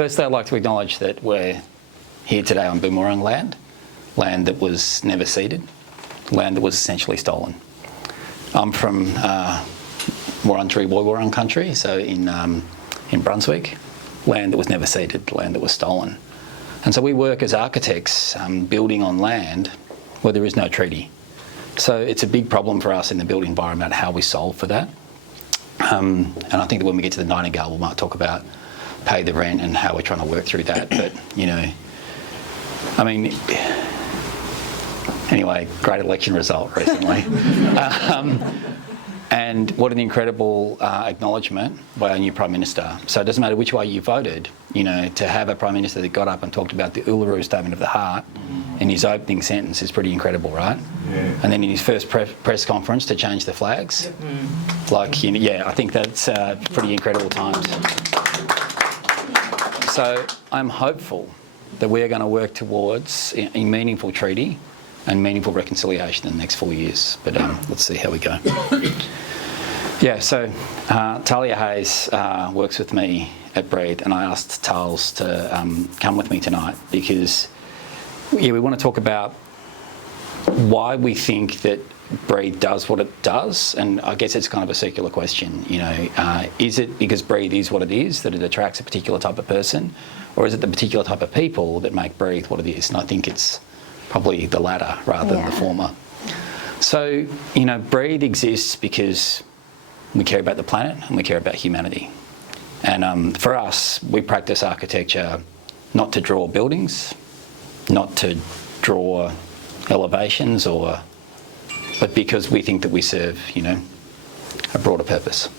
firstly, I'd like to acknowledge that we're here today on Boomerang land that was never ceded, land that was essentially stolen. I'm from Wurundjeri Woiwurrung country, so in Brunswick, land that was never ceded, land that was stolen. And so we work as architects building on land where there is no treaty. So it's a big problem for us in the built environment how we solve for that. And I think that when we get to the Nightingale, we might talk about pay the rent and how we're trying to work through that. But, you know, I mean, anyway, great election result recently. And what an incredible acknowledgement by our new Prime Minister. So it doesn't matter which way you voted, you know, to have a Prime Minister that got up and talked about the Uluru Statement of the Heart in his opening sentence is pretty incredible, right? Yeah. And then in his first press conference to change the flags. Like, you know, yeah, I think that's pretty incredible times. So I'm hopeful that we're going to work towards a meaningful treaty and meaningful reconciliation in the next 4 years. But let's see how we go. Yeah, so Talia Hayes works with me at Breathe, and I asked Tals to come with me tonight because we want to talk about why we think that Breathe does what it does, and I guess it's kind of a circular question, you know, is it because Breathe is what it is, that it attracts a particular type of person, or is it the particular type of people that make Breathe what it is? And I think it's probably the latter rather than the former. So, you know, Breathe exists because we care about the planet and we care about humanity. And for us, we practice architecture not to draw buildings, not to draw elevations, but because we think that we serve, you know, a broader purpose.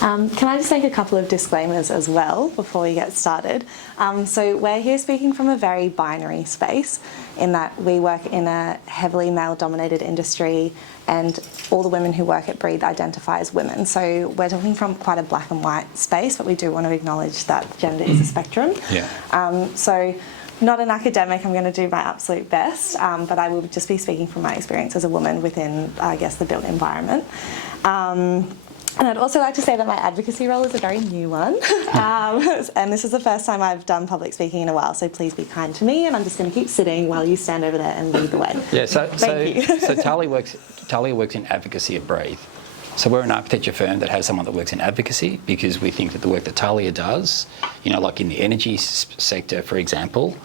Can I just make a couple of disclaimers as well before we get started? So we're here speaking from a very binary space in that we work in a heavily male-dominated industry and all the women who work at Breathe identify as women. So we're talking from quite a black and white space, but we do want to acknowledge that gender is a spectrum. Yeah. So not an academic, I'm going to do my absolute best, but I will just be speaking from my experience as a woman within, I guess, the built environment. And I'd also like to say that my advocacy role is a very new one. And this is the first time I've done public speaking in a while, so please be kind to me, and I'm just going to keep sitting while you stand over there and lead the way. Yeah, so Talia works in advocacy at Breathe. So we're an architecture firm that has someone that works in advocacy because we think that the work that Talia does, you know, like in the energy sector, for example,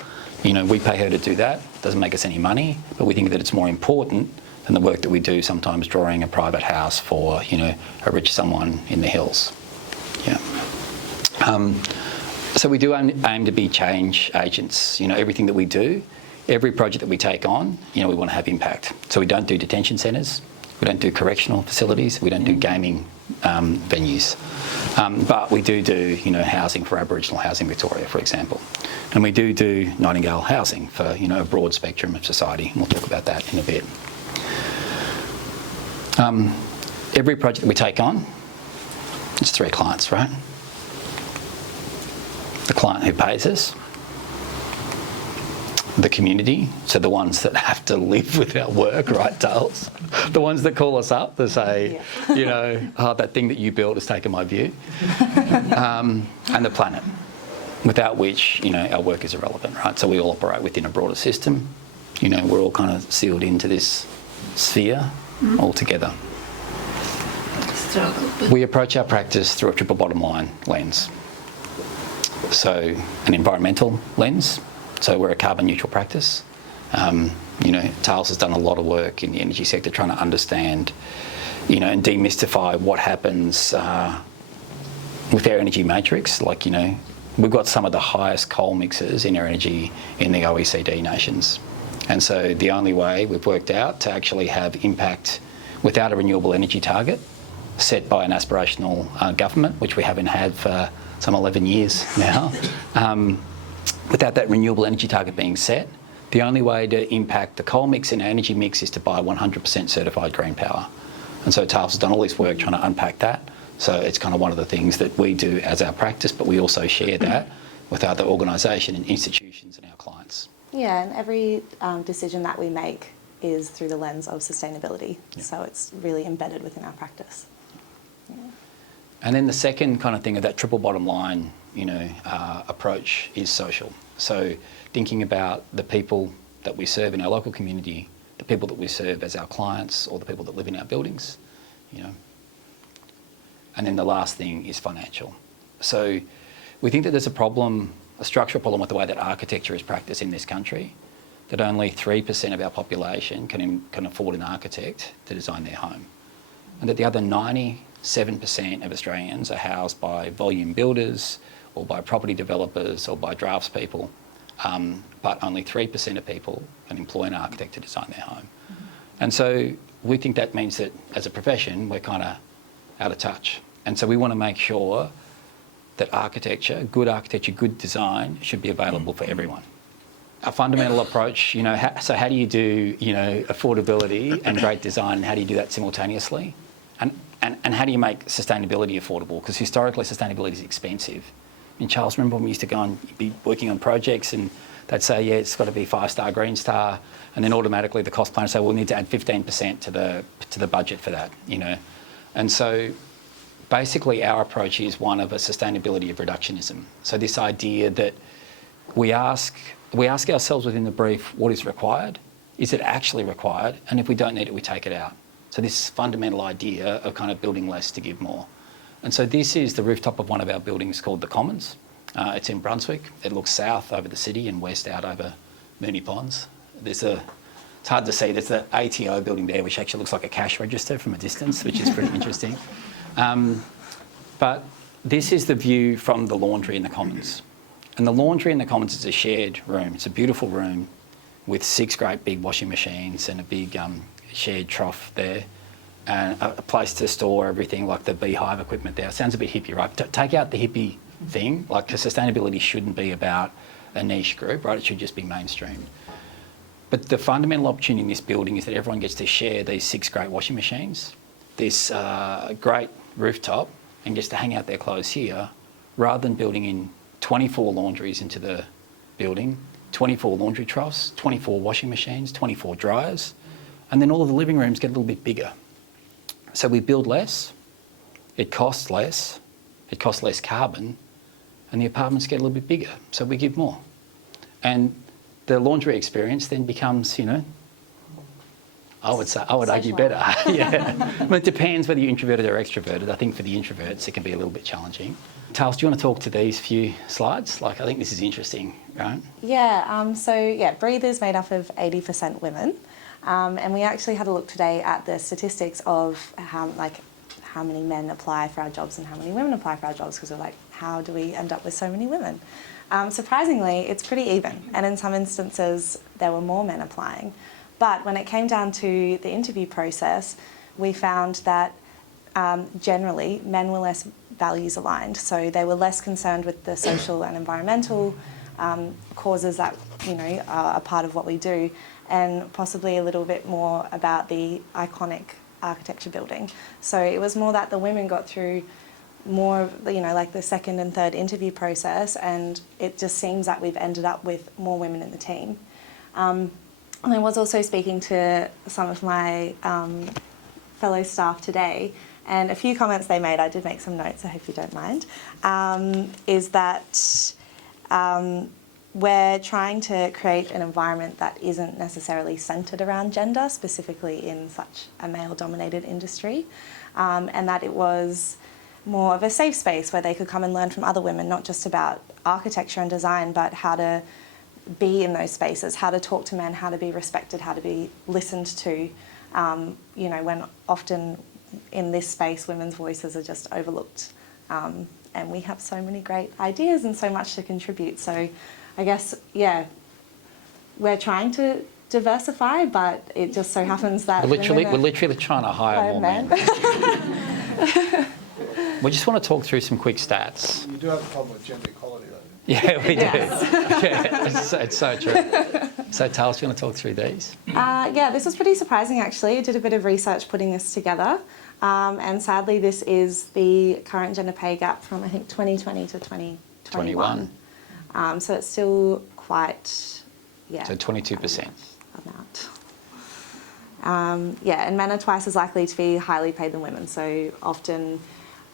you know, we pay her to do that. Doesn't make us any money, but we think that it's more important than the work that we do sometimes drawing a private house for, you know, a rich someone in the hills. Yeah. So we do aim to be change agents. You know, everything that we do, every project that we take on, you know, we want to have impact. So we don't do detention centres, we don't do correctional facilities, we don't do gaming venues. But we do, you know, housing for Aboriginal Housing Victoria, for example. And we do Nightingale Housing for, you know, a broad spectrum of society. And we'll talk about that in a bit. Every project that we take on, it's 3 clients, right? The client who pays us, the community, so the ones that have to live with our work, right, Tales? The ones that call us up to say, you know, oh, that thing that you built has taken my view. And the planet, without which, you know, our work is irrelevant, right? So we all operate within a broader system. You know, we're all kind of sealed into this sphere all together. We approach our practice through a triple bottom line lens. So an environmental lens, so we're a carbon neutral practice. You know, Tales has done a lot of work in the energy sector trying to understand, you know, and demystify what happens with our energy matrix. Like, you know, we've got some of the highest coal mixes in our energy in the OECD nations. And so the only way we've worked out to actually have impact without a renewable energy target set by an aspirational government, which we haven't had for some 11 years now, without that renewable energy target being set, the only way to impact the coal mix and our energy mix is to buy 100% certified green power. And so Tales has done all this work trying to unpack that. So it's kind of one of the things that we do as our practice, but we also share that with other organisation and institutions and our clients. Yeah, and every decision that we make is through the lens of sustainability. Yeah. So it's really embedded within our practice. Yeah. And then the second kind of thing of that triple bottom line, approach is social. So thinking about the people that we serve in our local community, the people that we serve as our clients, or the people that live in our buildings, And then the last thing is financial. So we think that there's a structural problem with the way that architecture is practiced in this country, that only 3% of our population can afford an architect to design their home. And that the other 97% of Australians are housed by volume builders or by property developers or by draftspeople, but only 3% of people can employ an architect to design their home. Mm-hmm. And so we think that means that as a profession, we're kind of out of touch. And so we want to make sure that good design should be available for everyone. A fundamental approach, so how do you do, affordability and great design, and how do you do that simultaneously? And how do you make sustainability affordable? Because historically, sustainability is expensive. Charles, remember when we used to go and be working on projects and they'd say, yeah, it's got to be 5-star Green Star, and then automatically the cost plan would say, well, we need to add 15% to the budget for that, And so basically our approach is one of a sustainability of reductionism. So this idea that we ask ourselves within the brief, what is required? Is it actually required? And if we don't need it, we take it out. So this fundamental idea of kind of building less to give more. And so this is the rooftop of one of our buildings called the Commons. It's in Brunswick. It looks south over the city and west out over Moonee Ponds. It's hard to see. There's the ATO building there, which actually looks like a cash register from a distance, which is pretty interesting. But this is the view from the laundry in the Commons. And the laundry in the Commons is a shared room. It's a beautiful room with 6 great big washing machines and a big shared trough there, and a place to store everything, like the beehive equipment there. It sounds a bit hippie, right? Take out the hippie thing, because sustainability shouldn't be about a niche group, right? It should just be mainstream. But the fundamental opportunity in this building is that everyone gets to share these 6 great washing machines, this great rooftop, and gets to hang out their clothes here, rather than building in 24 laundries into the building, 24 laundry troughs, 24 washing machines, 24 dryers, and then all of the living rooms get a little bit bigger. So we build less, it costs less carbon, and the apartments get a little bit bigger, so we give more. And the laundry experience then becomes, I would argue better. Yeah. Well, it depends whether you're introverted or extroverted. I think for the introverts, it can be a little bit challenging. Tals, do you want to talk to these few slides? I think this is interesting, right? Yeah, Breathe is made up of 80% women. And we actually had a look today at the statistics of how many men apply for our jobs and how many women apply for our jobs, because we're like, how do we end up with so many women? Surprisingly, it's pretty even. And in some instances, there were more men applying. But when it came down to the interview process, we found that generally men were less values aligned. So they were less concerned with the social and environmental causes that are a part of what we do, and possibly a little bit more about the iconic architecture building. So it was more that the women got through more, like the second and third interview process, and it just seems that we've ended up with more women in the team. And I was also speaking to some of my fellow staff today, and a few comments they made, I did make some notes, I hope you don't mind, is that we're trying to create an environment that isn't necessarily centred around gender, specifically in such a male-dominated industry, and that it was more of a safe space where they could come and learn from other women, not just about architecture and design, but how to be in those spaces, how to talk to men, how to be respected, how to be listened to, when often in this space women's voices are just overlooked, and we have so many great ideas and so much to contribute. So I guess, we're trying to diversify, but it just so happens that we're literally trying to hire more men. We just want to talk through some quick stats. You do have a problem with gender equality, though. Yeah, we do. Yes. Yeah, it's so true. So, Tals, do you want to talk through these? This was pretty surprising, actually. I did a bit of research putting this together, and sadly, this is the current gender pay gap from, I think, 2020 to 2021. So it's still quite, So 22%. Amount. And men are twice as likely to be highly paid than women. So often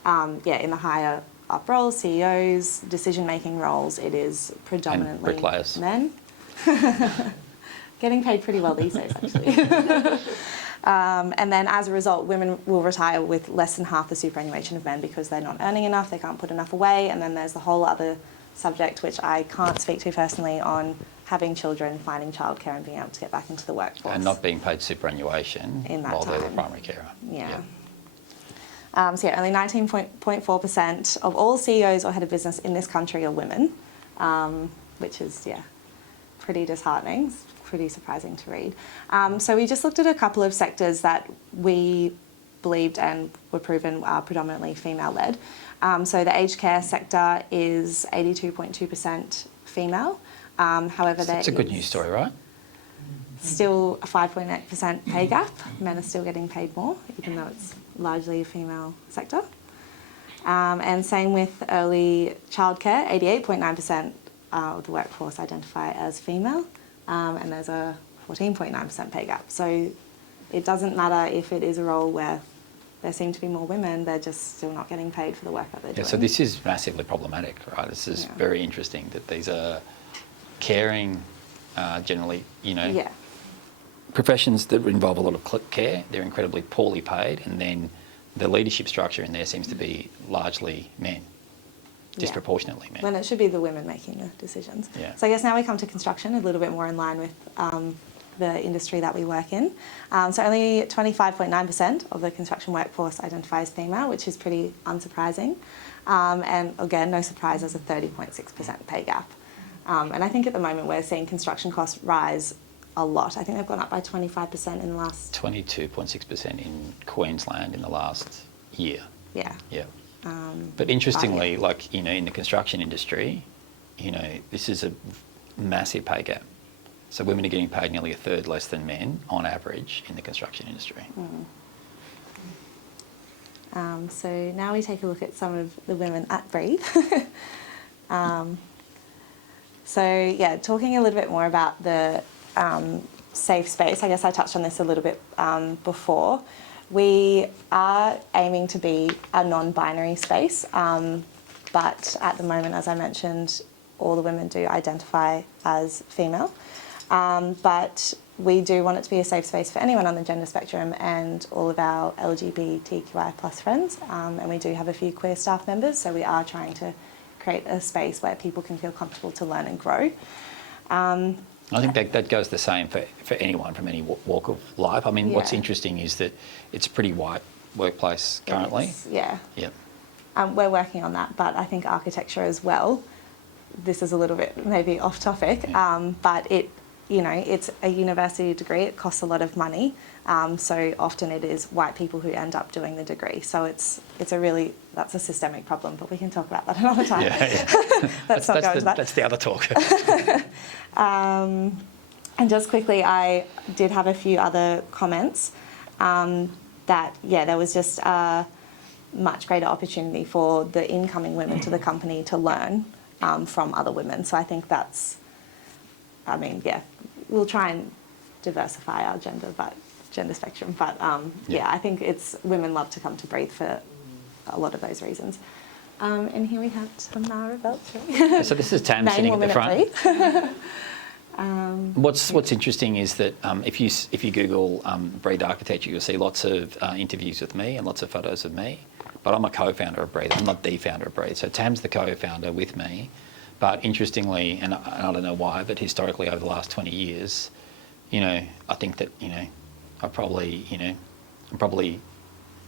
in the higher up roles, CEOs, decision-making roles, it is predominantly bricklayers. men. Getting paid pretty well these days, actually. And then as a result, women will retire with less than half the superannuation of men because they're not earning enough, they can't put enough away, and then there's the whole other subject, which I can't speak to personally, on having children, finding childcare and being able to get back into the workforce. And not being paid superannuation In that while they're the time. primary carer. Yeah. Only 19.4% of all CEOs or head of business in this country are women, which is, pretty disheartening, pretty surprising to read. So we just looked at a couple of sectors that we believed and were proven are predominantly female-led. So the aged care sector is 82.2% female. However, That's a good news story, right? Still a 5.8% pay gap. Men are still getting paid more, even though it's largely a female sector. And same with early childcare, 88.9% of the workforce identify as female, and there's a 14.9% pay gap. So it doesn't matter if it is a role where there seem to be more women, they're just still not getting paid for the work that they're doing. So this is massively problematic, right? This is very interesting that these are caring, generally, professions that involve a lot of care. They're incredibly poorly paid, and then the leadership structure in there seems to be largely men, disproportionately men. When it should be the women making the decisions. Yeah. So I guess now we come to construction, a little bit more in line with the industry that we work in. So only 25.9% of the construction workforce identifies female, which is pretty unsurprising. And again, no surprise, there's a 30.6% pay gap. And I think at the moment we're seeing construction costs rise a lot. I think they've gone up by 25% in the last... 22.6% in Queensland in the last year. Yeah. Yeah. But interestingly, in the construction industry, this is a massive pay gap. So women are getting paid nearly a third less than men on average in the construction industry. So now we take a look at some of the women at Breathe. Talking a little bit more about the safe space. I guess I touched on this a little bit before. We are aiming to be a non-binary space, but at the moment, as I mentioned, all the women do identify as female. But we do want it to be a safe space for anyone on the gender spectrum and all of our LGBTQI plus friends. And we do have a few queer staff members, so we are trying to create a space where people can feel comfortable to learn and grow. I think that goes the same for anyone from any walk of life. I mean, what's interesting is that it's a pretty white workplace currently. Yeah. We're working on that, but I think architecture as well. This is a little bit maybe off topic, but it's a university degree. It costs a lot of money, so often it is white people who end up doing the degree. So that's a systemic problem, but we can talk about that another time. Let's not go into that. That's the other talk. And just quickly, I did have a few other comments that there was just a much greater opportunity for the incoming women to the company to learn from other women. So I think we'll try and diversify our gender spectrum, but I think women love to come to Breathe for a lot of those reasons. And here we have Tamara Belcher. So this is Tam sitting at the front. What's interesting is that if you Google Breathe Architecture, you'll see lots of interviews with me and lots of photos of me. But I'm a co-founder of Breathe. I'm not the founder of Breathe. So Tam's the co-founder with me. But interestingly, and I don't know why, but historically over the last 20 years, I think that I'm probably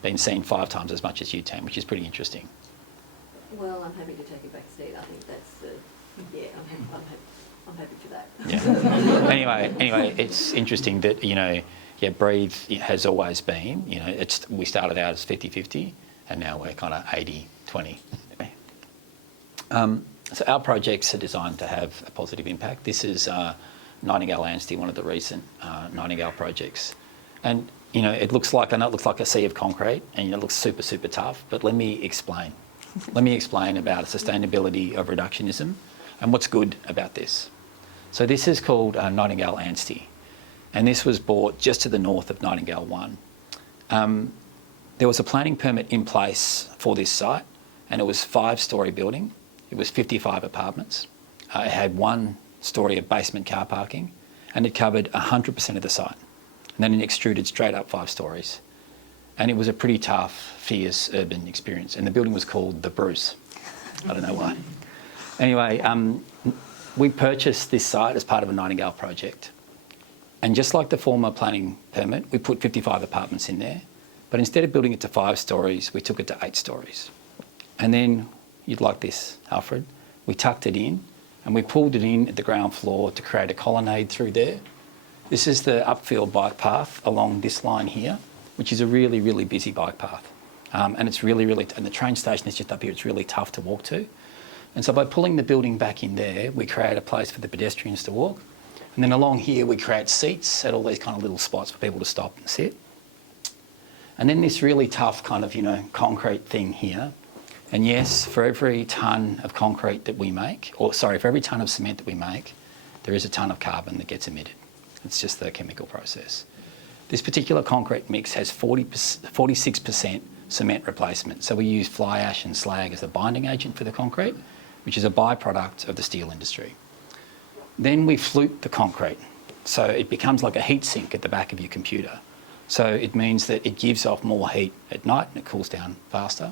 been seen 5 times as much as you, Tam, which is pretty interesting. Well, I'm happy to take a back seat. I think that's I'm happy for that. Yeah. Anyway, it's interesting that Breathe has always been. We started out as 50-50, and now we're kind of 80-20. So our projects are designed to have a positive impact. This is Nightingale Housing, one of the recent Nightingale projects, and it looks like a sea of concrete, and it looks super, super tough. But let me explain. Let me explain about sustainability of reductionism and what's good about this. So this is called Nightingale Housing, and this was bought just to the north of Nightingale 1. there was a planning permit in place for this site, and it was a 5-storey building. It was 55 apartments. It had 1 storey of basement car parking, and it covered 100% of the site. And then it extruded straight up 5 storeys. And it was a pretty tough, fierce urban experience. And the building was called the Bruce. I don't know why. Anyway, we purchased this site as part of a Nightingale project. And just like the former planning permit, we put 55 apartments in there. But instead of building it to 5 storeys, we took it to 8 storeys. And then, you'd like this, Alfred, we tucked it in and we pulled it in at the ground floor to create a colonnade through there. This is the upfield bike path along this line here, which is a really, really busy bike path. And it's really, and the train station is just up here, it's really tough to walk to. And so by pulling the building back in there, we create a place for the pedestrians to walk. And then along here, we create seats at all these kind of little spots for people to stop and sit. And then this really tough kind of, concrete thing here. And yes, for every tonne of concrete that we make, for every tonne of cement that we make, there is a tonne of carbon that gets emitted. It's just the chemical process. This particular concrete mix has 46% cement replacement. So we use fly ash and slag as a binding agent for the concrete, which is a byproduct of the steel industry. Then we flute the concrete. So it becomes like a heat sink at the back of your computer. So it means that it gives off more heat at night and it cools down faster.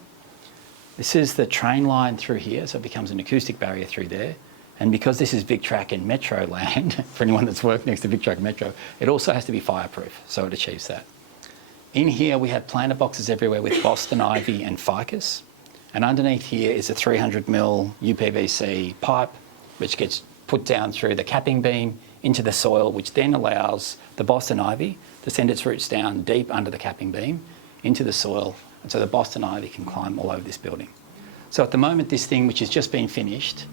This is the train line through here, so it becomes an acoustic barrier through there. And because this is VicTrack and Metro land, for anyone that's worked next to VicTrack and Metro, it also has to be fireproof, so it achieves that. In here, we have planter boxes everywhere with Boston ivy and ficus. And underneath here is a 300mm UPVC pipe, which gets put down through the capping beam into the soil, which then allows the Boston ivy to send its roots down deep under the capping beam into the soil. And so the Boston ivy can climb all over this building. So at the moment, this thing, which has just been finished,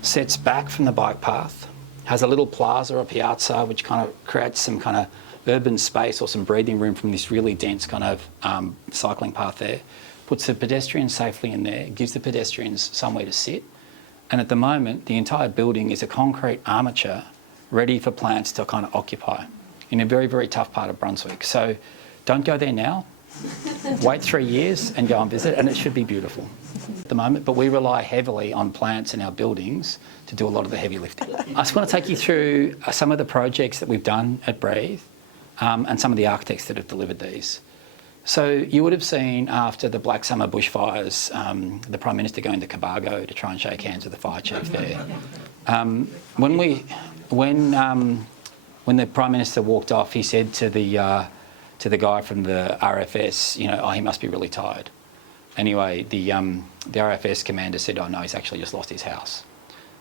sets back from the bike path, has a little plaza or piazza, which kind of creates some kind of urban space or some breathing room from this really dense kind of cycling path there, puts the pedestrians safely in there, gives the pedestrians somewhere to sit. And at the moment, the entire building is a concrete armature ready for plants to kind of occupy in a very, very tough part of Brunswick. So don't go there now. Wait 3 years and go and visit, and it should be beautiful at the moment. But we rely heavily on plants in our buildings to do a lot of the heavy lifting. I just want to take you through some of the projects that we've done at Breathe and some of the architects that have delivered these. So you would have seen after the Black Summer bushfires, the Prime Minister going to Cobargo to try and shake hands with the fire chief there. When the Prime Minister walked off, he said to the guy from the RFS, he must be really tired. Anyway, the RFS commander said, oh no, he's actually just lost his house.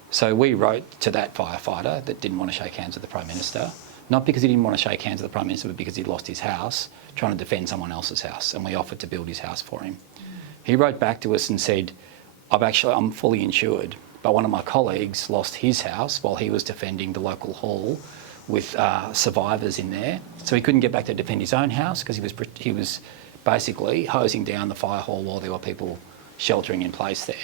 So we wrote to that firefighter that didn't want to shake hands with the Prime Minister, not because he didn't want to shake hands with the Prime Minister, but because he'd lost his house, trying to defend someone else's house, and we offered to build his house for him. He wrote back to us and said, I'm fully insured, but one of my colleagues lost his house while he was defending the local hall with survivors in there. So he couldn't get back to defend his own house because he was basically hosing down the fire hall while there were people sheltering in place there.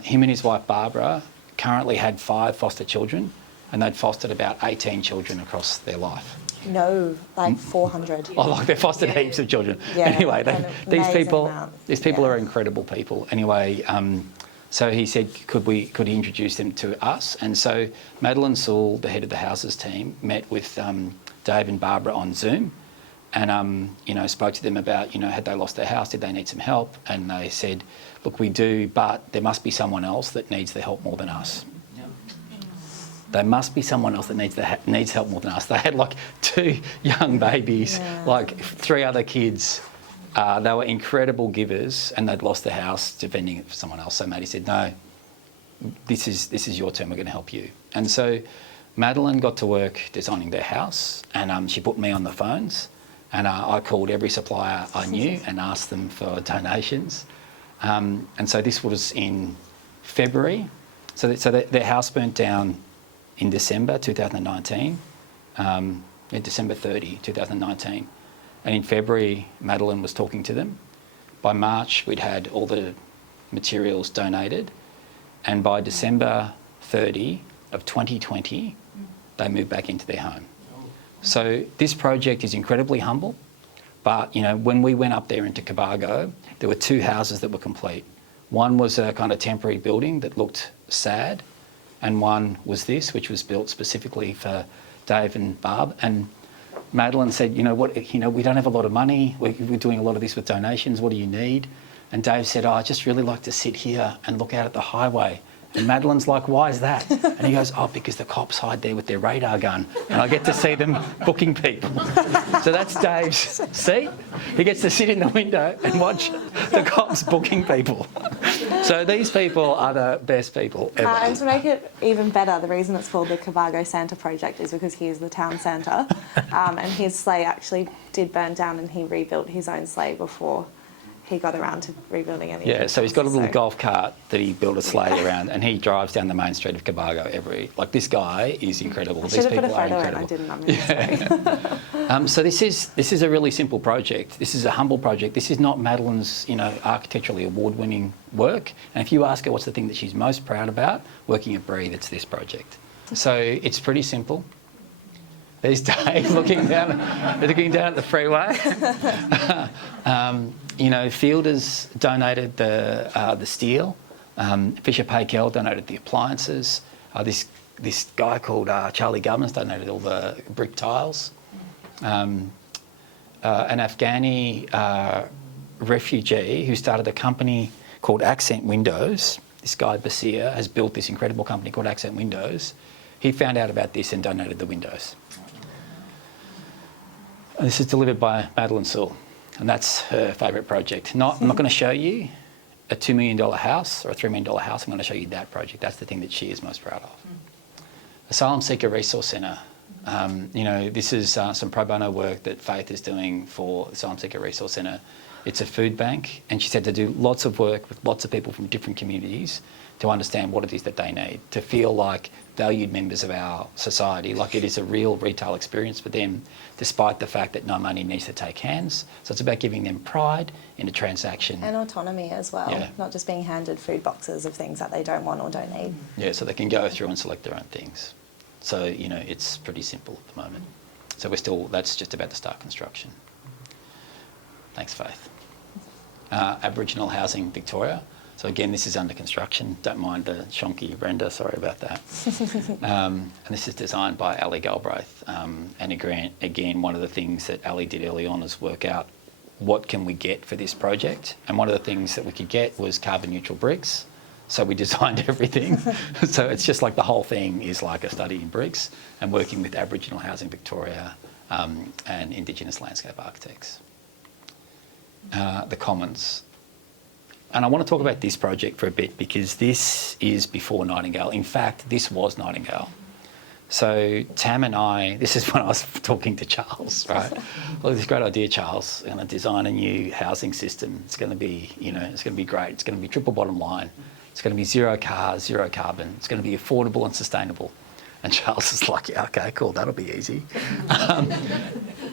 Him and his wife Barbara currently had 5 foster children, and they'd fostered about 18 children across their life. No, like 400. Oh, like they fostered heaps of children. Yeah, anyway, these people Yeah. are incredible people. Anyway, so he said, could he introduce them to us? And so Madeline Sewell, the head of the houses team, met with Dave and Barbara on Zoom, and spoke to them about had they lost their house, did they need some help? And they said, look, we do, but there must be someone else that needs the help more than us. There must be someone else that needs help more than us. They had like 2 young babies, like 3 other kids. They were incredible givers, and they'd lost their house defending it for someone else. So Maddie said, no, this is your turn, we're going to help you. And so Madeline got to work designing their house, and she put me on the phones, and I called every supplier I knew and asked them for donations. And so this was in February. So their house burnt down in December 2019, December 30, 2019. And in February, Madeline was talking to them. By March, we'd had all the materials donated. And by December 30 of 2020, they moved back into their home. So this project is incredibly humble, But, when we went up there into Cobargo, there were 2 houses that were complete. One was a kind of temporary building that looked sad, and one was this, which was built specifically for Dave and Barb. And Madeline said, we don't have a lot of money. We're doing a lot of this with donations. What do you need? And Dave said, I'd just really like to sit here and look out at the highway. And Madeline's like, why is that? And he goes, because the cops hide there with their radar gun and I get to see them booking people. So that's Dave's seat. He gets to sit in the window and watch the cops booking people. So these people are the best people ever. And to make it even better, the reason it's called the Cobargo Santa Project is because he is the town Santa. And his sleigh actually did burn down and he rebuilt his own sleigh before he got around to rebuilding anything. Yeah, so he's got a little golf cart that he built a sleigh around, and he drives down the main street of Cobargo this guy is incredible. These people are incredible. So this is a really simple project. This is a humble project. This is not Madeline's, architecturally award-winning work. And if you ask her what's the thing that she's most proud about working at Breathe, it's this project. So it's pretty simple. These days, looking down at the freeway. Fielders donated the steel. Fisher Paykel donated the appliances. This guy called Charlie Governors donated all the brick tiles. An Afghani refugee who started a company called Accent Windows. This guy Basir has built this incredible company called Accent Windows. He found out about this and donated the windows. And this is delivered by Madeline Sewell, and that's her favourite project. I'm not going to show you a $2 million house or a $3 million house. I'm going to show you that project. That's the thing that she is most proud of. Asylum Seeker Resource Centre. This is some pro bono work that Faith is doing for the Asylum Seeker Resource Centre. It's a food bank, and she said to do lots of work with lots of people from different communities to understand what it is that they need, to feel like valued members of our society, like it is a real retail experience for them, despite the fact that no money needs to take hands. So it's about giving them pride in a transaction. And autonomy as well, not just being handed food boxes of things that they don't want or don't need. Yeah, so they can go through and select their own things. So, it's pretty simple at the moment. So that's just about to start construction. Thanks, Faith. Aboriginal Housing Victoria. So again, this is under construction. Don't mind the shonky render, sorry about that. And this is designed by Ali Galbraith. And again, one of the things that Ali did early on is work out what can we get for this project. And one of the things that we could get was carbon neutral bricks. So we designed everything. So it's just like the whole thing is like a study in bricks and working with Aboriginal Housing Victoria and Indigenous landscape architects. The Commons. And I want to talk about this project for a bit because this is before Nightingale. In fact, this was Nightingale. So Tam and I, this is when I was talking to Charles, right? Well, this great idea, Charles. We're going to design a new housing system. It's going to be, it's going to be great. It's going to be triple bottom line. It's going to be zero cars, zero carbon. It's going to be affordable and sustainable. And Charles is like, yeah, okay, cool, that'll be easy.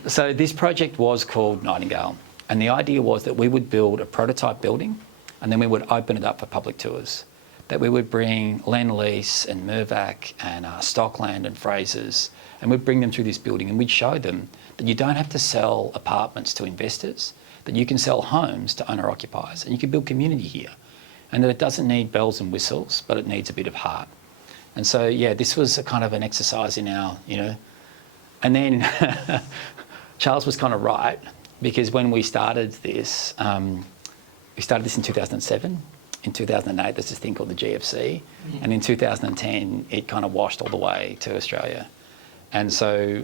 So this project was called Nightingale. And the idea was that we would build a prototype building and then we would open it up for public tours. That we would bring Lend-Lease and Mirvac and Stockland and Frasers, and we'd bring them through this building and we'd show them that you don't have to sell apartments to investors, that you can sell homes to owner-occupiers and you can build community here. And that it doesn't need bells and whistles, but it needs a bit of heart. And so, yeah, this was a kind of an exercise in our, and then Charles was kind of right, because when we started this in 2007. In 2008, there's this thing called the GFC. And in 2010, it kind of washed all the way to Australia. And so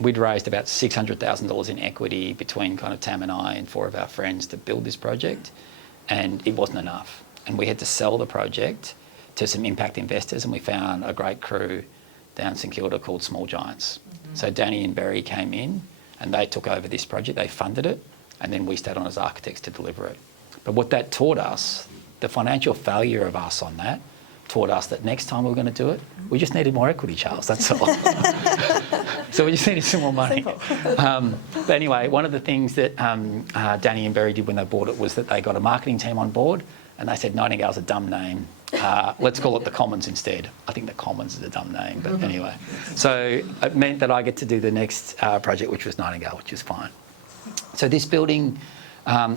we'd raised about $600,000 in equity between kind of Tam and I and 4 of our friends to build this project. And it wasn't enough. And we had to sell the project to some impact investors, and we found a great crew down St Kilda called Small Giants. So Danny and Barry came in and they took over this project, they funded it, and then we stayed on as architects to deliver it. But what that taught us, the financial failure of us on that, taught us that next time we were going to do it, we just needed more equity, Charles, that's all. So we just needed some more money. But anyway, one of the things that Danny and Barry did when they bought it was that they got a marketing team on board and they said, Nightingale's a dumb name. Let's call it the Commons instead. I think the Commons is a dumb name, but anyway. So it meant that I get to do the next project, which was Nightingale, which is fine. So this building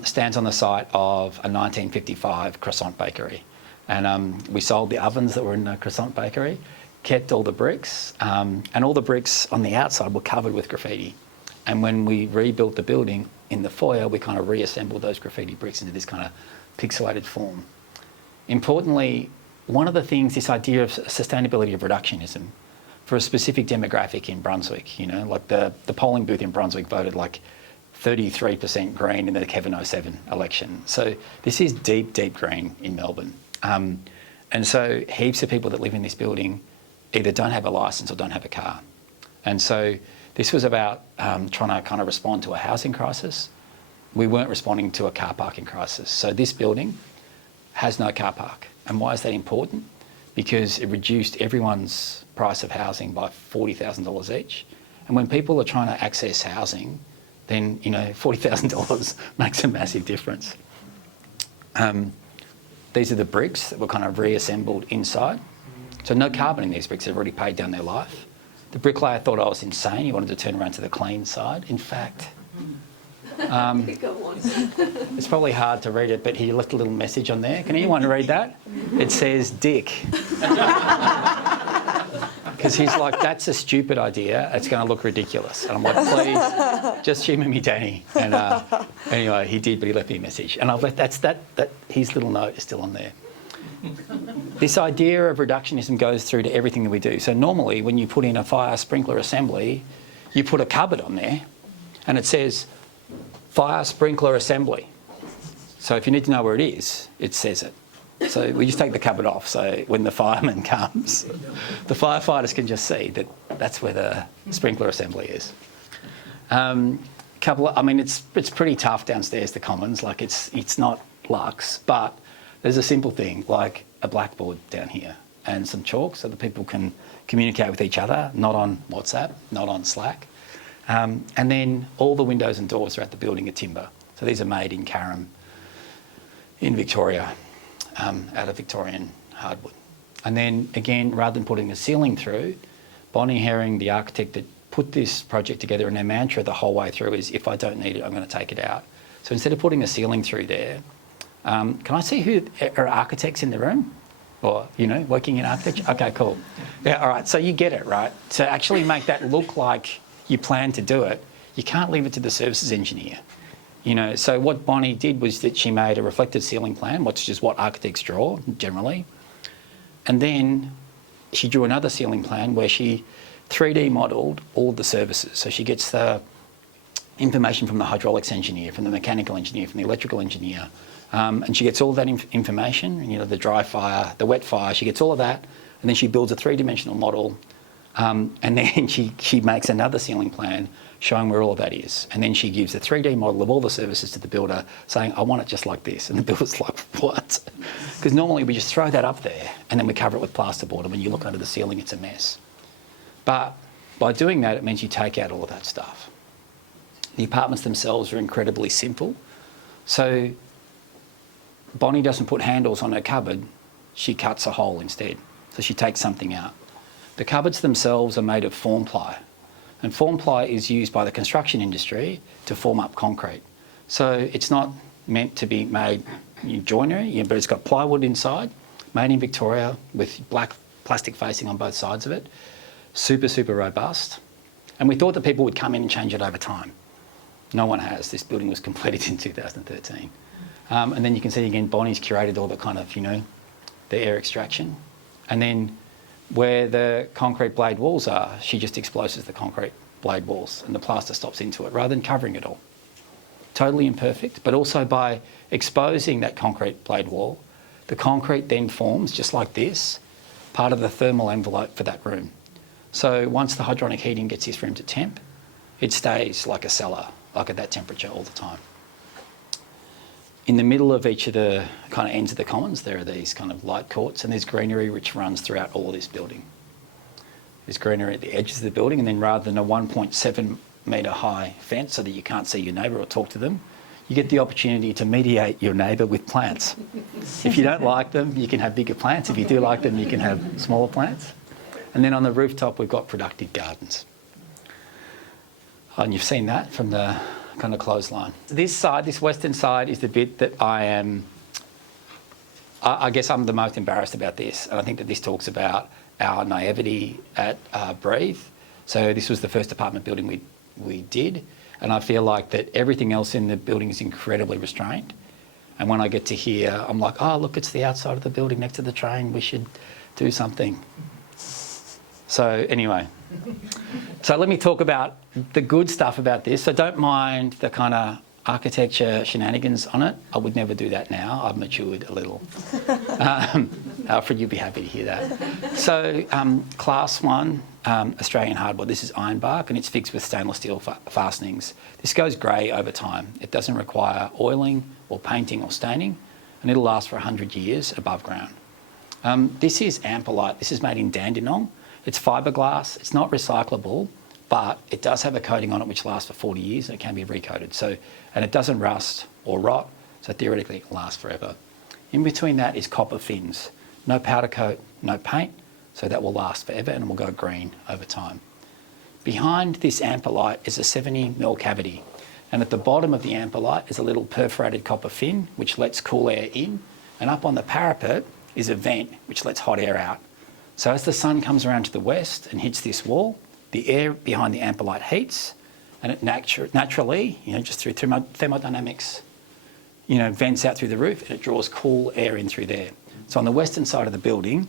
stands on the site of a 1955 croissant bakery. And we sold the ovens that were in the croissant bakery, kept all the bricks, and all the bricks on the outside were covered with graffiti. And when we rebuilt the building in the foyer, we kind of reassembled those graffiti bricks into this kind of pixelated form. Importantly, one of the things, this idea of sustainability of reductionism for a specific demographic in Brunswick, you know, like the polling booth in Brunswick voted like 33% green in the Kevin 07 election. So this is deep, deep green in Melbourne. And so heaps of people that live in this building either don't have a licence or don't have a car. And so this was about trying to kind of respond to a housing crisis. We weren't responding to a car parking crisis. So this building has no car park. And why is that important? Because it reduced everyone's price of housing by $40,000 each. And when people are trying to access housing, then, you know, $40,000 makes a massive difference. These are the bricks that were kind of reassembled inside. So no carbon in these bricks, they've already paid down their life. The bricklayer thought I was insane. He wanted to turn around to the clean side. In fact, Go on. it's probably hard to read it, but he left a little message on there. Can anyone read that? It says, "Dick." Because he's like, that's a stupid idea. It's going to look ridiculous. And I'm like, please, just humour me, Danny. And anyway, he did, but he left me a message. And I've left, his little note is still on there. This idea of reductionism goes through to everything that we do. So normally when you put in a fire sprinkler assembly, you put a cupboard on there and it says fire sprinkler assembly. So if you need to know where it is, it says it. So we just take the cupboard off, so when the fireman comes, the firefighters can just see that that's where the sprinkler assembly is. It's pretty tough downstairs, the Commons. Like it's not luxe, but there's a simple thing like a blackboard down here and some chalk so that people can communicate with each other, not on WhatsApp, not on Slack. And then all the windows and doors throughout the building are timber. So these are made in Carrum in Victoria. Out of Victorian hardwood. And then again, rather than putting the ceiling through, Bonnie Herring, the architect that put this project together, and their mantra the whole way through is, if I don't need it, I'm going to take it out. So instead of putting the ceiling through there, can I see who are architects in the room? Or, you know, working in architecture? Okay, cool. Yeah, all right, so you get it, right? To actually make that look like you plan to do it, you can't leave it to the services engineer. You know, so what Bonnie did was that she made a reflected ceiling plan, which is what architects draw generally. And then she drew another ceiling plan where she 3D modelled all of the services. So she gets the information from the hydraulics engineer, from the mechanical engineer, from the electrical engineer. And she gets all of that information, you know, the dry fire, the wet fire, she gets all of that. And then she builds a three-dimensional model. And then she makes another ceiling plan showing where all of that is. And then she gives a 3D model of all the services to the builder saying, I want it just like this. And the builder's like, what? Because normally we just throw that up there and then we cover it with plasterboard. And when you look under the ceiling, it's a mess. But by doing that, it means you take out all of that stuff. The apartments themselves are incredibly simple. So Bonnie doesn't put handles on her cupboard. She cuts a hole instead. So she takes something out. The cupboards themselves are made of form ply. And form ply is used by the construction industry to form up concrete. So it's not meant to be made in joinery, but it's got plywood inside, made in Victoria with black plastic facing on both sides of it. Super, super robust. And we thought that people would come in and change it over time. No one has. This building was completed in 2013. And then you can see again, Bonnie's curated all the kind of, you know, the air extraction. And then where the concrete blade walls are, she just explosives the concrete blade walls and the plaster stops into it rather than covering it all. Totally imperfect, but also by exposing that concrete blade wall, the concrete then forms, just like this, part of the thermal envelope for that room. So once the hydronic heating gets this room to temp, it stays like a cellar, like at that temperature all the time. In the middle of each of the kind of ends of the commons, there are these kind of light courts and there's greenery which runs throughout all of this building. There's greenery at the edges of the building, and then rather than a 1.7 metre high fence so that you can't see your neighbour or talk to them, you get the opportunity to mediate your neighbour with plants. If you don't like them, you can have bigger plants. If you do like them, you can have smaller plants. And then on the rooftop, we've got productive gardens. And you've seen that from the kind of clothesline. This side, this western side, is the bit that I guess I'm the most embarrassed about this. And I think that this talks about our naivety at Breathe. So this was the first apartment building we did. And I feel like that everything else in the building is incredibly restrained. And when I get to here, I'm like, oh, look, it's the outside of the building next to the train. We should do something. So anyway, so let me talk about the good stuff about this. So don't mind the kind of architecture shenanigans on it. I would never do that now. I've matured a little. Alfred, you'd be happy to hear that. So class 1, Australian hardwood. This is ironbark and it's fixed with stainless steel fastenings. This goes grey over time. It doesn't require oiling or painting or staining, and it'll last for 100 years above ground. This is amperlite. This is made in Dandenong. It's fiberglass. It's not recyclable, but it does have a coating on it which lasts for 40 years and it can be recoated. So, and it doesn't rust or rot, so theoretically it lasts forever. In between that is copper fins. No powder coat, no paint, so that will last forever and will go green over time. Behind this amperlite is a 70mm cavity, and at the bottom of the amperlite is a little perforated copper fin which lets cool air in, and up on the parapet is a vent which lets hot air out. So as the sun comes around to the west and hits this wall, the air behind the amperlite heats, and it naturally, just through thermodynamics, vents out through the roof and it draws cool air in through there. So on the western side of the building,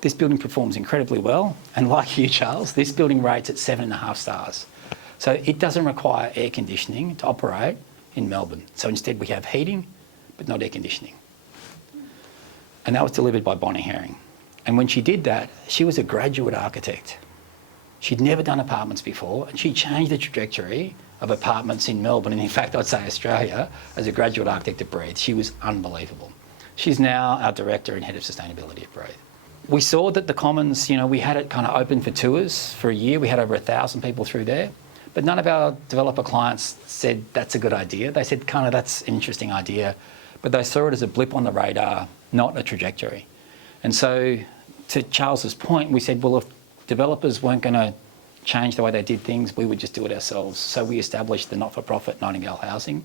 this building performs incredibly well. And like you, Charles, this building rates at 7.5 stars. So it doesn't require air conditioning to operate in Melbourne. So instead we have heating, but not air conditioning. And that was delivered by Bonnie Herring. And when she did that, she was a graduate architect. She'd never done apartments before, and she changed the trajectory of apartments in Melbourne, and in fact, I'd say Australia, as a graduate architect at Breathe. She was unbelievable. She's now our director and head of sustainability at Breathe. We saw that the Commons, we had it kind of open for tours for a year. We had over 1,000 people through there, but none of our developer clients said that's a good idea. They said kind of that's an interesting idea, but they saw it as a blip on the radar, not a trajectory. And so, to Charles's point, we said, well, if developers weren't going to change the way they did things, we would just do it ourselves. So we established the not-for-profit Nightingale Housing,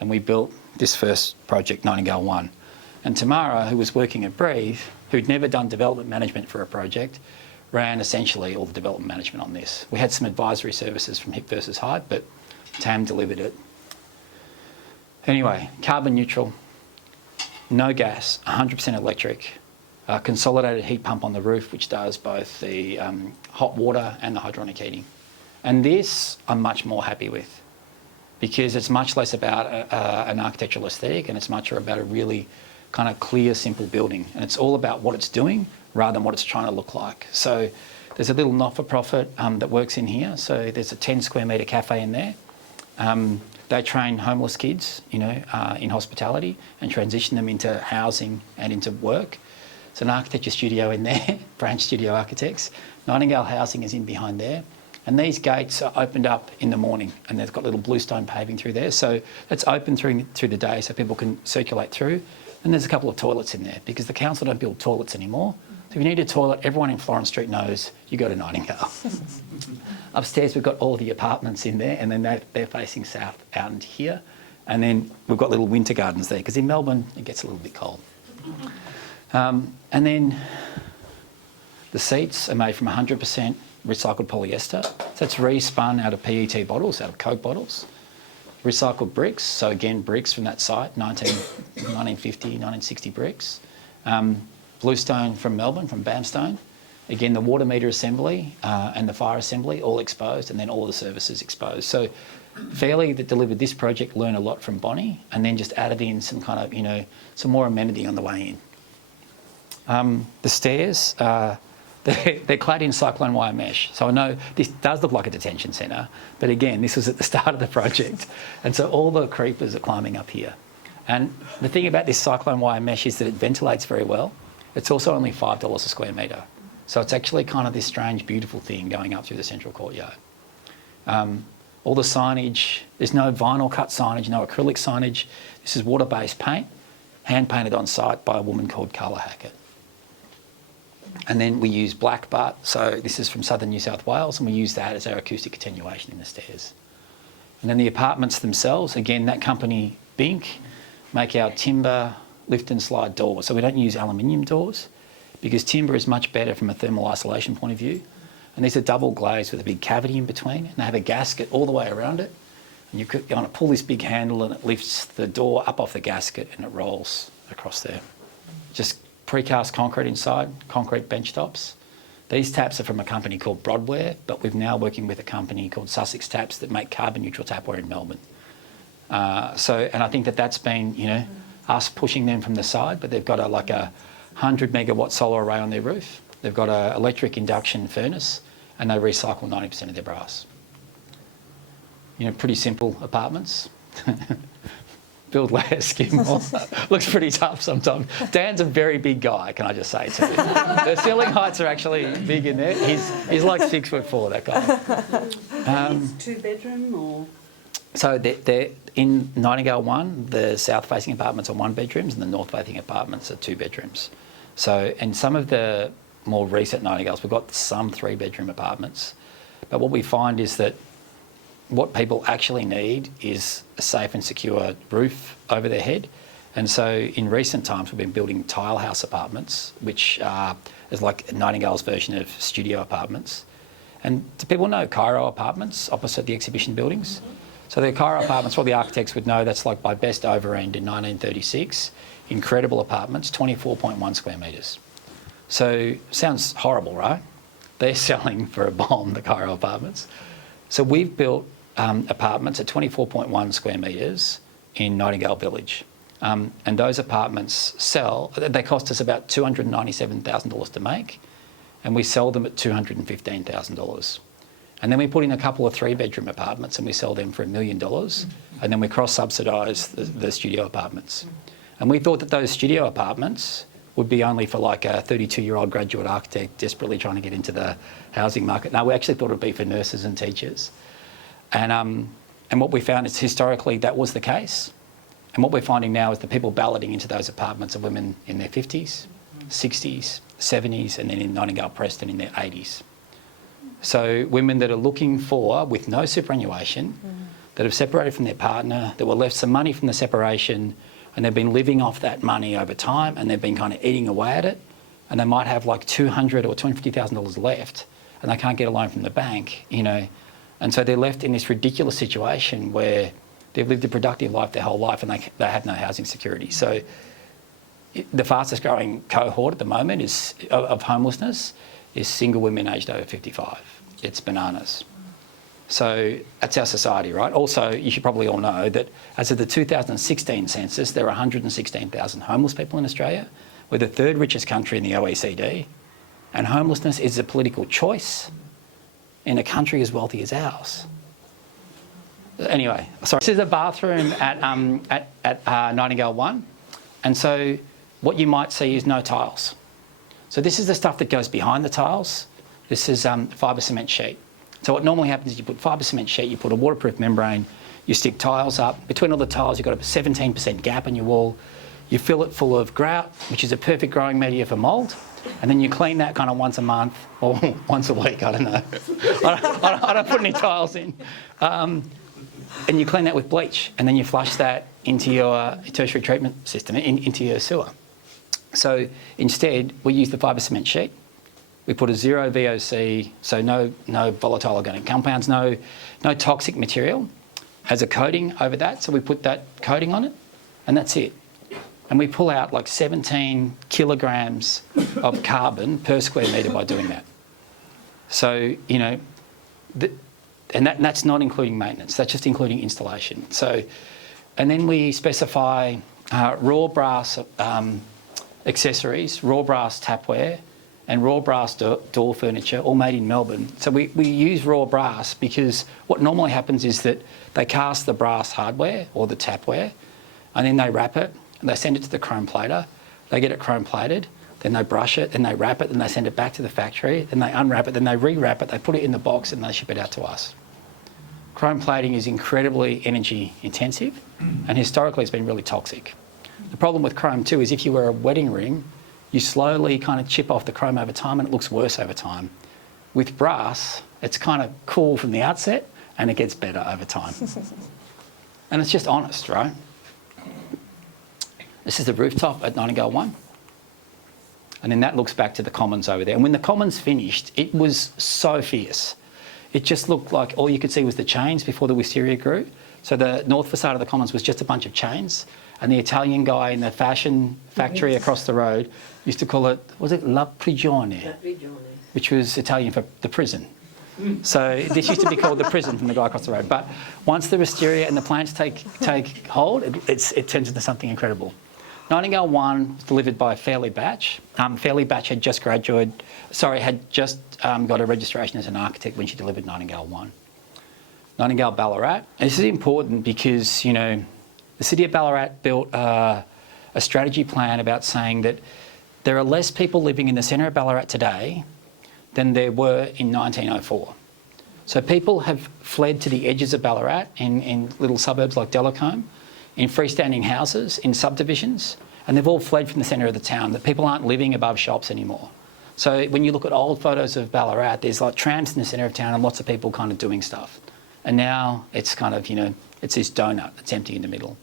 and we built this first project, Nightingale 1. And Tamara, who was working at Breathe, who'd never done development management for a project, ran essentially all the development management on this. We had some advisory services from Hip versus Hype, but Tam delivered it. Anyway, carbon neutral, no gas, 100% electric, consolidated heat pump on the roof, which does both the hot water and the hydronic heating. And this I'm much more happy with, because it's much less about an architectural aesthetic, and it's much more about a really kind of clear, simple building. And it's all about what it's doing rather than what it's trying to look like. So there's a little not-for-profit that works in here. So there's a 10 square metre cafe in there. They train homeless kids, in hospitality and transition them into housing and into work. It's an architecture studio in there, Branch Studio Architects. Nightingale Housing is in behind there. And these gates are opened up in the morning, and they've got little bluestone paving through there. So it's open through the day so people can circulate through. And there's a couple of toilets in there because the council don't build toilets anymore. So if you need a toilet, everyone in Florence Street knows you go to Nightingale. Upstairs, we've got all the apartments in there, and then they're facing south out into here. And then we've got little winter gardens there because in Melbourne, it gets a little bit cold. And then the seats are made from 100% recycled polyester. So it's re-spun out of PET bottles, out of Coke bottles. Recycled bricks, so again, bricks from that site, 1950, 1960 bricks. Bluestone from Melbourne, from Bamstone. Again, the water meter assembly and the fire assembly, all exposed, and then all the services exposed. So Fairley, that delivered this project, learned a lot from Bonnie, and then just added in some kind of, some more amenity on the way in. The stairs, they're clad in cyclone wire mesh. So I know this does look like a detention centre, but again, this was at the start of the project. And so all the creepers are climbing up here. And the thing about this cyclone wire mesh is that it ventilates very well. It's also only $5 a square metre. So it's actually kind of this strange, beautiful thing going up through the central courtyard. All the signage, there's no vinyl cut signage, no acrylic signage. This is water-based paint, hand painted on site by a woman called Carla Hackett. And then we use black butt, so this is from southern New South Wales, and we use that as our acoustic attenuation in the stairs. And then the apartments themselves, again, that company, Bink, make our timber lift and slide doors. So we don't use aluminium doors because timber is much better from a thermal isolation point of view. And these are double glazed with a big cavity in between, and they have a gasket all the way around it. And you want to pull this big handle and it lifts the door up off the gasket and it rolls across there. Just precast concrete inside, concrete bench tops. These taps are from a company called Broadware, but we're now working with a company called Sussex Taps that make carbon neutral tapware in Melbourne. And I think that's been, us pushing them from the side, but they've got a 100 megawatt solar array on their roof. They've got an electric induction furnace and they recycle 90% of their brass. Pretty simple apartments. Build less, skim more. Looks pretty tough sometimes. Dan's a very big guy, can I just say to you. The ceiling heights are actually big in there. He's like 6'4", that guy. Is 2-bedroom or? So they're in Nightingale 1, the south-facing apartments are 1-bedrooms and the north-facing apartments are 2-bedrooms. So in some of the more recent Nightingales, we've got some 3-bedroom apartments. But what we find is that what people actually need is a safe and secure roof over their head. And so in recent times, we've been building tile house apartments, which is like Nightingale's version of studio apartments. And do people know Cairo apartments opposite the exhibition buildings? Mm-hmm. So the Cairo apartments, well, the architects would know that's like by Best Overend in 1936. Incredible apartments, 24.1 square metres. So sounds horrible, right? They're selling for a bomb, the Cairo apartments. So we've built apartments at 24.1 square metres in Nightingale Village. And those apartments they cost us about $297,000 to make, and we sell them at $215,000. And then we put in a couple of 3-bedroom apartments and we sell them for $1 million, and then we cross-subsidise the studio apartments. And we thought that those studio apartments would be only for like a 32-year-old graduate architect desperately trying to get into the housing market. No, we actually thought it would be for nurses and teachers. And what we found is historically that was the case. And what we're finding now is the people balloting into those apartments are women in their 50s, 60s, 70s, and then in Nightingale Preston in their 80s. So women that are looking for, with no superannuation, that have separated from their partner, that were left some money from the separation, and they've been living off that money over time, and they've been kind of eating away at it, and they might have like $200,000 or $250,000 left, and they can't get a loan from the bank, And so they're left in this ridiculous situation where they've lived a productive life their whole life and they have no housing security. So the fastest growing cohort at the moment of homelessness is single women aged over 55. It's bananas. So that's our society, right? Also, you should probably all know that as of the 2016 census, there are 116,000 homeless people in Australia. We're the 3rd richest country in the OECD. And homelessness is a political choice in a country as wealthy as ours. Anyway, sorry. This is a bathroom at Nightingale 1. And so what you might see is no tiles. So this is the stuff that goes behind the tiles. This is fibre cement sheet. So what normally happens is you put fibre cement sheet, you put a waterproof membrane, you stick tiles up. Between all the tiles, you've got a 17% gap in your wall. You fill it full of grout, which is a perfect growing media for mould. And then you clean that kind of once a month or once a week, I don't know. I don't put any tiles in. And you clean that with bleach, and then you flush that into your tertiary treatment system, into your sewer. So instead, we use the fibre cement sheet. We put a 0 VOC, so no volatile organic compounds, no toxic material, as a coating over that. So we put that coating on it, and that's it. And we pull out like 17 kilograms of carbon per square metre by doing that. So, that's not including maintenance, that's just including installation. So, and then we specify raw brass accessories, raw brass tapware, and raw brass door furniture, all made in Melbourne. So we use raw brass because what normally happens is that they cast the brass hardware or the tapware, and then they wrap it, and they send it to the chrome plater. They get it chrome plated, then they brush it, then they wrap it, then they send it back to the factory, then they unwrap it, then they rewrap it, they put it in the box, and they ship it out to us. Chrome plating is incredibly energy intensive, and historically it's been really toxic. The problem with chrome too is if you wear a wedding ring, you slowly kind of chip off the chrome over time and it looks worse over time. With brass, it's kind of cool from the outset, and it gets better over time. And it's just honest, right? This is the rooftop at Nightingale 1. And then that looks back to the commons over there. And when the commons finished, it was so fierce. It just looked like all you could see was the chains before the wisteria grew. So the north facade of the commons was just a bunch of chains. And the Italian guy in the fashion factory across the road used to call it, was it La Prigione? La Prigione. Which was Italian for the prison. So this used to be called the prison from the guy across the road. But once the wisteria and the plants take hold, it turns into something incredible. Nightingale 1 was delivered by Fairley Batch. Fairley Batch had just got a registration as an architect when she delivered Nightingale 1. Nightingale Ballarat. And this is important because, you know, the city of Ballarat built a strategy plan about saying that there are less people living in the centre of Ballarat today than there were in 1904. So people have fled to the edges of Ballarat in little suburbs like Delacombe, in freestanding houses, in subdivisions, and they've all fled from the centre of the town, that people aren't living above shops anymore. So when you look at old photos of Ballarat, there's like trams in the centre of town and lots of people kind of doing stuff. And now it's kind of, you know, it's this donut that's empty in the middle.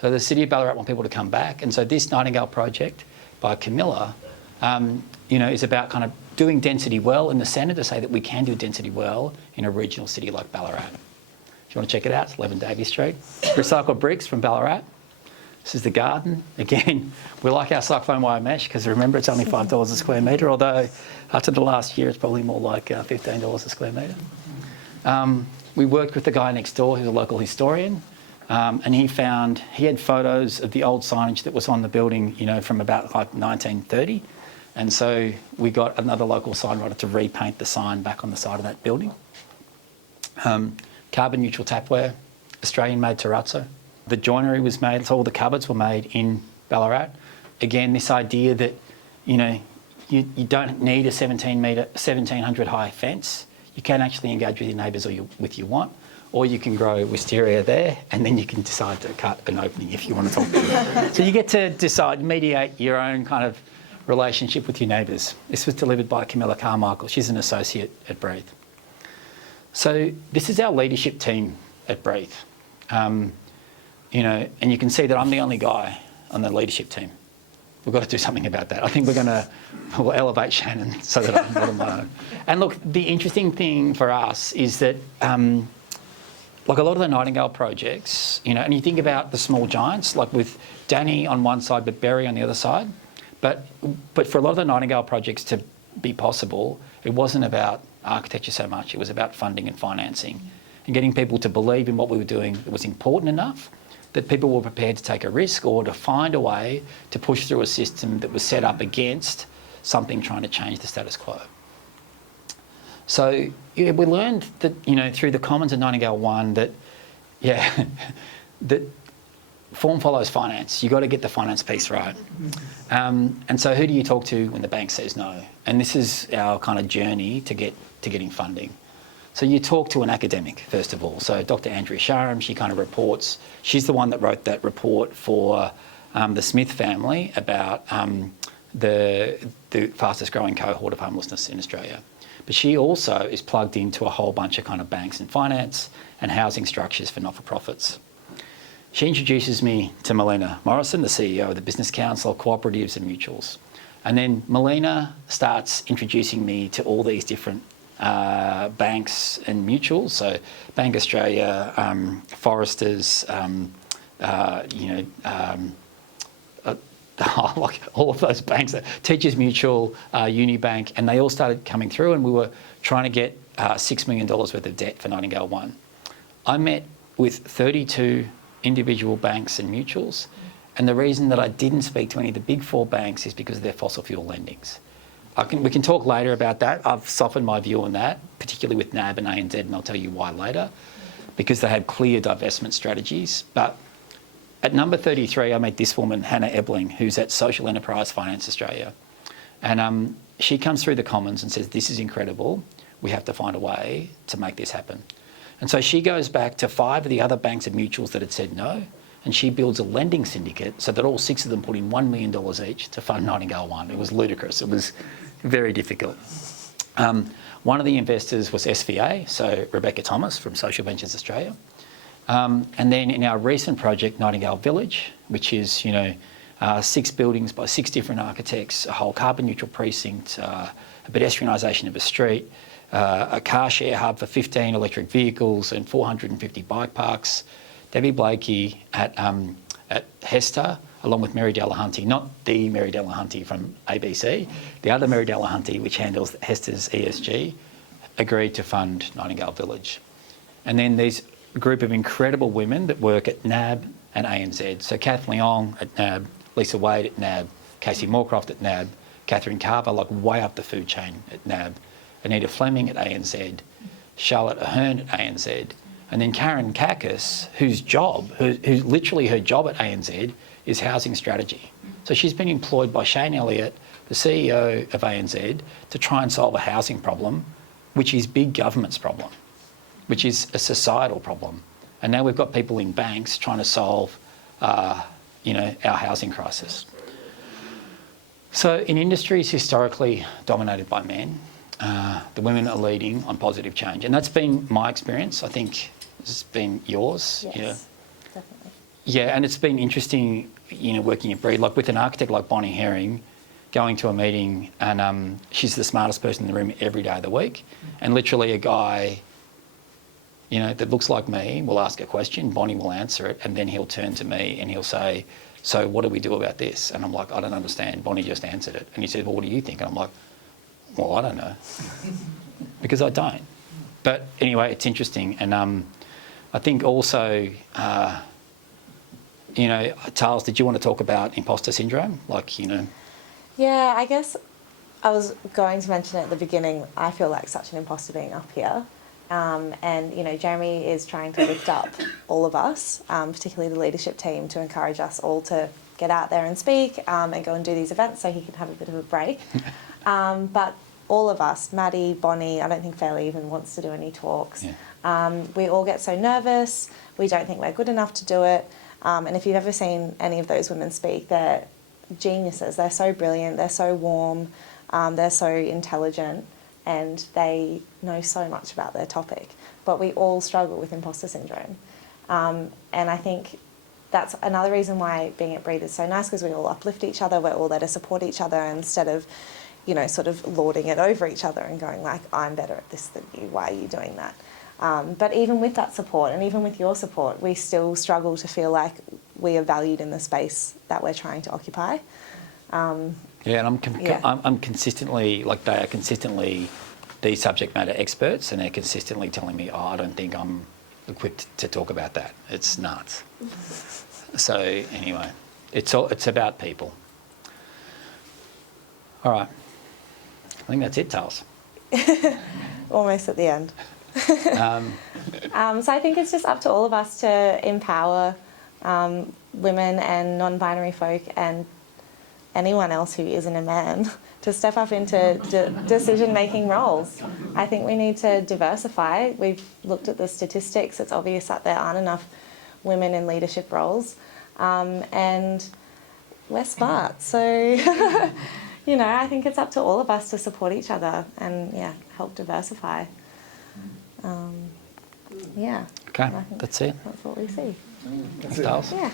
So the city of Ballarat want people to come back. And so this Nightingale project by Camilla, you know, is about kind of doing density well in the centre to say that we can do density well in a regional city like Ballarat. If you want to check it out, it's 11 Davey Street. Recycled bricks from Ballarat. This is the garden. Again, we like our cyclone wire mesh because remember it's only $5 a square metre, although after the last year it's probably more like $15 a square metre. We worked with the guy next door who's a local historian, and he had photos of the old signage that was on the building, you know, from about like 1930. And so we got another local sign writer to repaint the sign back on the side of that building. Carbon neutral tapware, Australian made terrazzo. The joinery was made, so all the cupboards were made in Ballarat. Again, this idea that, you know, you don't need a 1700 high fence. You can actually engage with your neighbours with your want, or you can grow wisteria there and then you can decide to cut an opening if you want to talk to them. So you get to decide, mediate your own kind of relationship with your neighbours. This was delivered by Camilla Carmichael. She's an associate at Breathe. So this is our leadership team at Breathe. You know, and you can see that I'm the only guy on the leadership team. We've got to do something about that. I think we'll elevate Shannon so that I'm not on my own. And look, the interesting thing for us is that, like a lot of the Nightingale projects, you know, and you think about the small giants, like with Danny on one side but Berry on the other side, but for a lot of the Nightingale projects to be possible, it wasn't about architecture so much, it was about funding and financing and getting people to believe in what we were doing that was important enough that people were prepared to take a risk or to find a way to push through a system that was set up against something trying to change the status quo. So yeah, we learned that, you know, through the Commons and Nightingale 1 that, yeah, that form follows finance. You've got to get the finance piece right. And so who do you talk to when the bank says no? And this is our kind of journey to getting funding. So you talk to an academic, first of all. So Dr. Andrea JAHM, she kind of reports. She's the one that wrote that report for the Smith family about the fastest growing cohort of homelessness in Australia. But she also is plugged into a whole bunch of kind of banks and finance and housing structures for not-for-profits. She introduces me to Melina Morrison, the CEO of the Business Council of Cooperatives and Mutuals. And then Melina starts introducing me to all these different banks and mutuals, so Bank Australia, Foresters, like all of those banks, Teachers Mutual, Unibank, and they all started coming through, and we were trying to get $6 million worth of debt for Nightingale 1. I met with 32 individual banks and mutuals, and the reason that I didn't speak to any of the big four banks is because of their fossil fuel lendings. We can talk later about that. I've softened my view on that, particularly with NAB and ANZ, and I'll tell you why later, because they have clear divestment strategies. But at number 33, I met this woman, Hannah Ebling, who's at Social Enterprise Finance Australia. And she comes through the Commons and says, this is incredible. We have to find a way to make this happen. And so she goes back to 5 of the other banks and mutuals that had said no, and she builds a lending syndicate so that all 6 of them put in $1 million each to fund Nightingale 1. It was ludicrous. It was very difficult. One of the investors was SVA, so Rebecca Thomas from Social Ventures Australia. And then in our recent project, Nightingale Village, which is, 6 buildings by 6 different architects, a whole carbon neutral precinct, a pedestrianisation of a street, a car share hub for 15 electric vehicles and 450 bike parks. Debbie Blakey at Hester, along with Mary Delahunty, not the Mary Delahunty from ABC, the other Mary Delahunty, which handles Hester's ESG, agreed to fund Nightingale Village. And then there's a group of incredible women that work at NAB and ANZ. So Kath Leong at NAB, Lisa Wade at NAB, Casey Moorcroft at NAB, Catherine Carver, like way up the food chain at NAB, Anita Fleming at ANZ, Charlotte Ahern at ANZ, and then Karen Kakis, whose literally her job at ANZ is housing strategy. So she's been employed by Shane Elliott, the CEO of ANZ, to try and solve a housing problem, which is big government's problem, which is a societal problem. And now we've got people in banks trying to solve, our housing crisis. So in industries historically dominated by men, the women are leading on positive change. And that's been my experience. I think it's been yours. Yes, definitely. Yeah, and it's been interesting, working at Breed, like with an architect like Bonnie Herring, going to a meeting and she's the smartest person in the room every day of the week. And literally a guy, that looks like me will ask a question, Bonnie will answer it, and then he'll turn to me and he'll say, so what do we do about this? And I'm like, I don't understand. Bonnie just answered it. And he said, well, what do you think? And I'm like, well, I don't know. Because I don't. But anyway, it's interesting. And I think also, Charles, did you want to talk about imposter syndrome? Yeah, I guess I was going to mention at the beginning, I feel like such an imposter being up here. Jeremy is trying to lift up all of us, particularly the leadership team, to encourage us all to get out there and speak and go and do these events so he can have a bit of a break. But all of us, Maddie, Bonnie, I don't think Fairley even wants to do any talks. Yeah. We all get so nervous. We don't think we're good enough to do it. And if you've ever seen any of those women speak, they're geniuses. They're so brilliant. They're so warm. They're so intelligent. And they know so much about their topic. But we all struggle with imposter syndrome. And I think that's another reason why being at Breed is so nice, because we all uplift each other. We're all there to support each other instead of, sort of lording it over each other and going like, I'm better at this than you, why are you doing that? But even with that support and even with your support, we still struggle to feel like we are valued in the space that we're trying to occupy. Yeah, and I'm consistently, they are consistently the subject matter experts, and they're consistently telling me, I don't think I'm equipped to talk about that. It's nuts. So anyway, it's about people. All right. I think that's it, Tals. Almost at the end. So I think it's just up to all of us to empower women and non-binary folk and anyone else who isn't a man to step up into decision-making roles. I think we need to diversify. We've looked at the statistics. It's obvious that there aren't enough women in leadership roles. And we're smart. So, I think it's up to all of us to support each other and, help diversify. Okay, that's it. That's what we see. That's Thanks, Tals. Yeah.